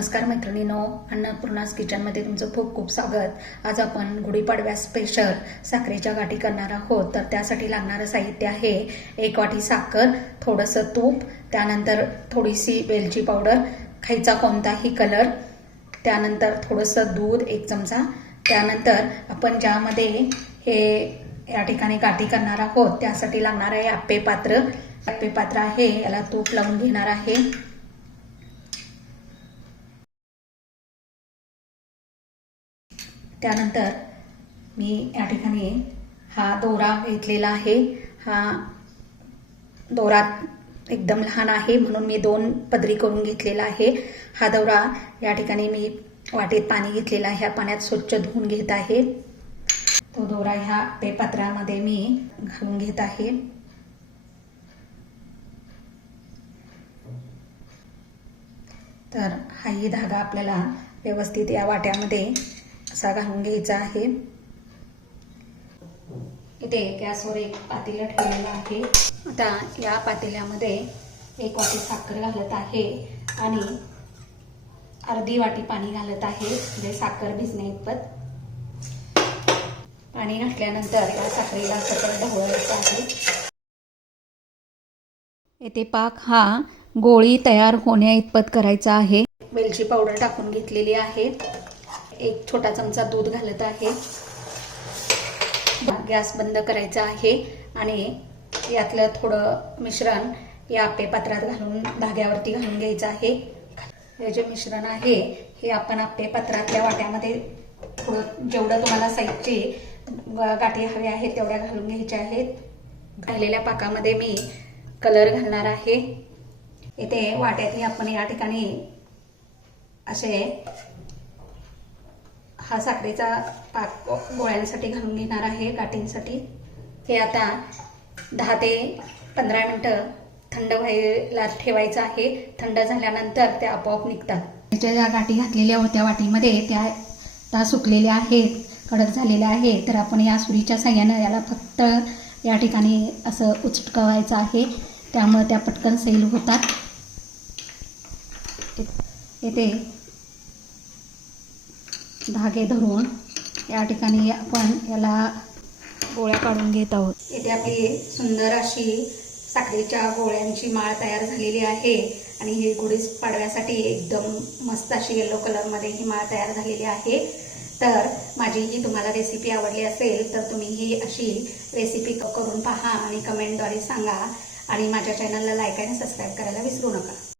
नमस्कार मैत्रिणींनो, अन्नपूर्णास किचनमध्ये तुमचं खूप खूप स्वागत। आज आपण गुढीपाडव्या स्पेशल साखरेच्या गाठी करणार आहोत। तर त्यासाठी लागणारं साहित्य आहे 1 वाटी साखर, थोडंसं तूप, त्यानंतर थोडीशी वेलची पावडर, खायचा कोणताही कलर, त्यानंतर थोडंसं दूध 1 चमचा, त्यानंतर आपण ज्यामध्ये हे या ठिकाणी गाठी करणार आहोत त्यासाठी लागणार आहे आप्पे पात्र। आप्पे पात्र आहे याला तूप लावून घेणार आहे। त्यानंतर मी या ठिकाणी हा दोरा घेतलेला आहे। हा दोरा एकदम लहान आहे म्हणून मी 2 पदरी करून घेतलेला आहे। हा दोरा या ठिकाणी मी वाटीत पाणी घेतलेलं आहे, ह्या पाण्यात स्वच्छ धुवून घेत आहे। तो दोरा ह्या पेपात्रामध्ये मी घालून घेत आहे। तर हाही धागा आपल्याला व्यवस्थित या वाट्यामध्ये असा घालून घ्यायचा आहे। इथे गॅसवर एक पातेलं ठेवलेलं आहे। आता या पातेल्यामध्ये 1 वाटी साखर घालत आहे आणि अर्धी वाटी पाणी घालत आहे, म्हणजे साखर भिजण्याइतपत। पाणी घातल्यानंतर या साखरेला सतत ढवळायचं आहे। येथे पाक हा गोळी तयार होण्या इतपत करायचा आहे। वेलची पावडर टाकून घेतलेली आहे। 1 छोटा चमचा दूध घालत आहे। गॅस बंद करायचा आहे आणि यातलं थोडं मिश्रण या आप्पे पात्रात घालून धाग्यावरती घालून घ्यायचं आहे। हे जे मिश्रण आहे हे आपण आप्पे पात्रातल्या वाट्यामध्ये थोडं जेवढं तुम्हाला साईजची गाठी हवी आहेत तेवढ्या घालून घ्यायच्या आहेत। घातलेल्या पाकामध्ये मी कलर घालणार आहे। इथे वाट्यातही आपण या ठिकाणी असे हा साखरेचा पाक गोळ्यांसाठी घालून घेणार आहे, गाठींसाठी। हे आता 10 ते 15 मिनिटं थंड व्हायला ठेवायचं आहे। थंड झाल्यानंतर त्या आपोआप निघतात। ज्या गाठी घातलेल्या होत्या वाटीमध्ये त्या सुकलेल्या आहेत, कडक झालेल्या आहेत। तर आपण या सुरीच्या साह्यानं याला फक्त या ठिकाणी असं उचटकवायचं आहे, त्यामुळे त्या पटकन सैल होतात। येथे धागे धरून या ठिकाणी आपण याला गोळ्या काढून घेत आहोत। येथे आपली सुंदर अशी साखरेच्या गोळ्यांची माळ तयार झालेली आहे आणि ही गुढीपाडव्यासाठी एकदम मस्त अशी येलो कलरमध्ये ही माळ तयार झालेली आहे। तर माझी ही तुम्हाला रेसिपी आवडली असेल तर तुम्ही ही अशी रेसिपी करून पहा आणि कमेंटद्वारे सांगा आणि माझ्या चॅनलला लाईक आणि सबस्क्राईब करायला विसरू नका।